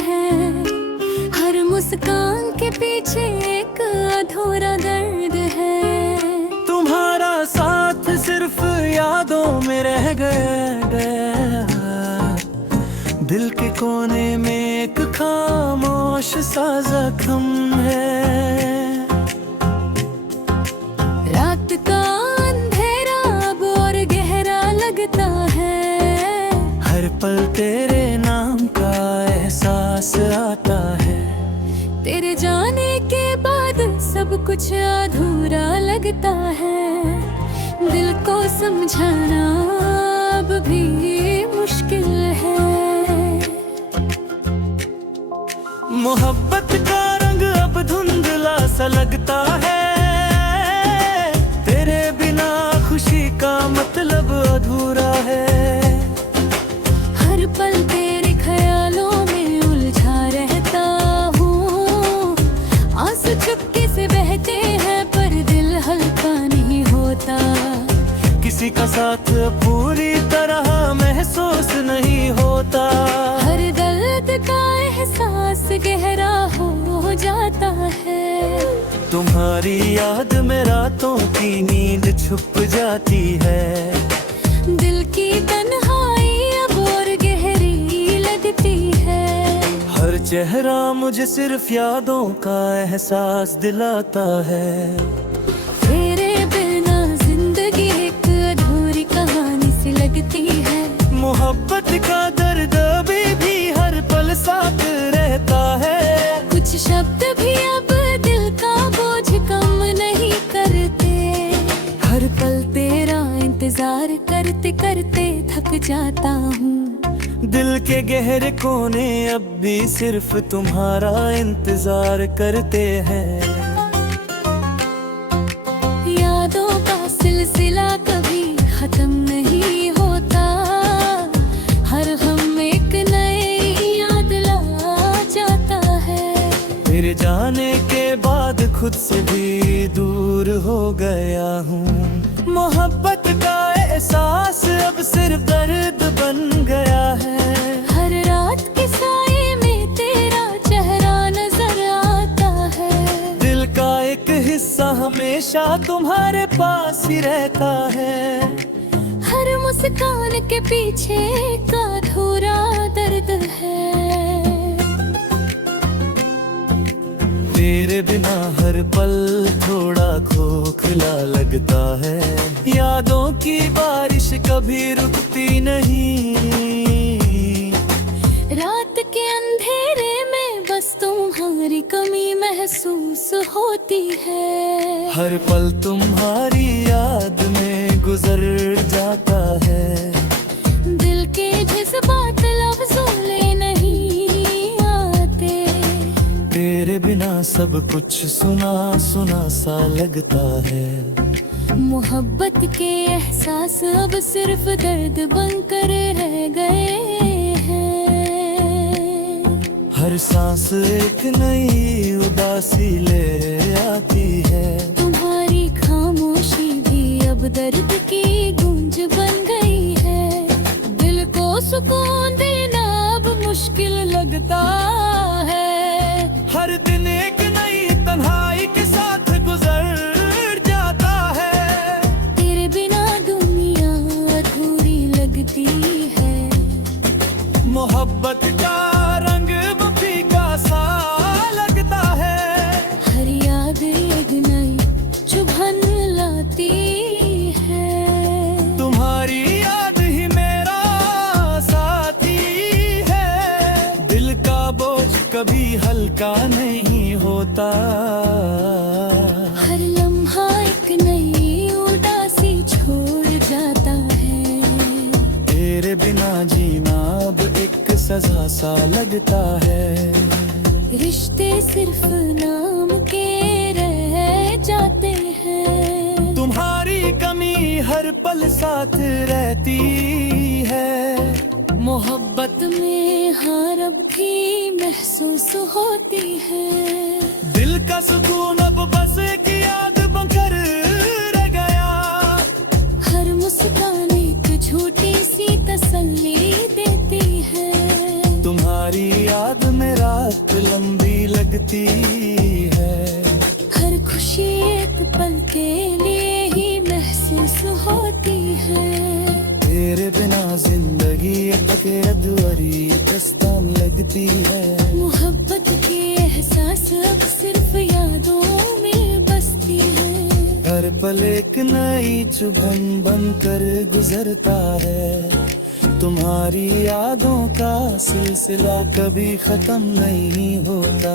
हैं। हर मुस्कान के पीछे एक अधूरा दर्द है। तुम्हारा साथ सिर्फ यादों में रह गया, दिल के कोने में एक खामोश सा जख्म है। रात का अंधेरा अब और गहरा लगता है। हर पल तेरे नाम का एहसास आता है। तेरे जाने के बाद सब कुछ अधूरा लगता है। दिल को समझाना अब भी मुश्किल है। मोहब्बत का रंग अब धुंधला सा लगता है। तेरे बिना खुशी का मतलब अधूरा है। हर पल तेरे ख्यालों में उलझा रहता हूँ। आंसू चुपके से बहते हैं पर दिल हल्का नहीं होता। किसी का साथ पूरी तरह महसूस नहीं होता। हर दर्द का एहसास गहरा हो जाता है। तुम्हारी याद में रातों की नींद छुप जाती है। दिल की तन्हाई अब और गहरी लगती है। हर चेहरा मुझे सिर्फ यादों का एहसास दिलाता है। तेरे बिना जिंदगी एक अधूरी कहानी सी लगती है। मोहब्बत का दर्द अभी भी हर पल साथ रहता है। कुछ शब्द भी अब दिल का बोझ कम नहीं करते। हर पल तेरा इंतजार करते करते थक जाता हूँ। दिल के गहरे कोने अब भी सिर्फ तुम्हारा इंतजार करते हैं। यादों का सिलसिला कभी खत्म नहीं होता। हर हम एक नई याद ला जाता है। तेरे जाने के बाद खुद से भी दूर हो गया हूँ। मोहब्बत का एहसास अब सिर्फ दर्द बन गया है। हर रात के साए में तेरा चेहरा नजर आता है। दिल का एक हिस्सा हमेशा तुम्हारे पास ही रहता है। हर मुस्कान के पीछे एक अधूरा दर्द है। तेरे बिना हर पल थोड़ा खोखला लगता है। यादों की बारिश कभी रुकती नहीं। रात के अंधेरे में बस तुम्हारी कमी महसूस होती है। हर पल तुम्हारी याद में गुजर जाता है। दिल के जज्बात लफ्ज़ों में नहीं आते। तेरे बिना सब कुछ सुना सुना सा लगता है। मोहब्बत के एहसास अब सिर्फ दर्द बनकर रह गए हैं। हर सांस एक नई उदासी ले आती है। तुम्हारी खामोशी भी अब दर्द की गूंज बन गई है। दिल को सुकून देना अब मुश्किल लगता है। हर दिन एक नई तन्हाई के साथ गुजर जाता है। तेरे बिना दुनिया अधूरी लगती है। मोहब्बत का रंग फीका सा लगता है। हर याद एक नई चुभन लाती है। तुम्हारी याद ही मेरा साथी है। दिल का बोझ कभी हल्का नहीं होता। हर लम्हा एक नई उदासी छोड़ जाता है। तेरे बिना जीना अब एक सजा सा लगता है। रिश्ते सिर्फ नाम के रह जाते हैं। तुम्हारी कमी हर पल साथ रहती है। मोहब्बत में हार अब भी महसूस होती है। दिल का सुकून अब बस एक याद बनकर रह गया। हर मुस्कान एक झूठी सी तसल्ली देती है। तुम्हारी याद रात लंबी लगती है। हर खुशी एक पल के लिए ही महसूस होती है। तेरे बिना जिंदगी एक अधूरी दास्तान लगती है। मोहब्बत की एहसास अब सिर्फ यादों में बसती है। हर पल एक नई चुभन बनकर गुजरता है। तुम्हारी यादों का सिलसिला कभी खत्म नहीं होता।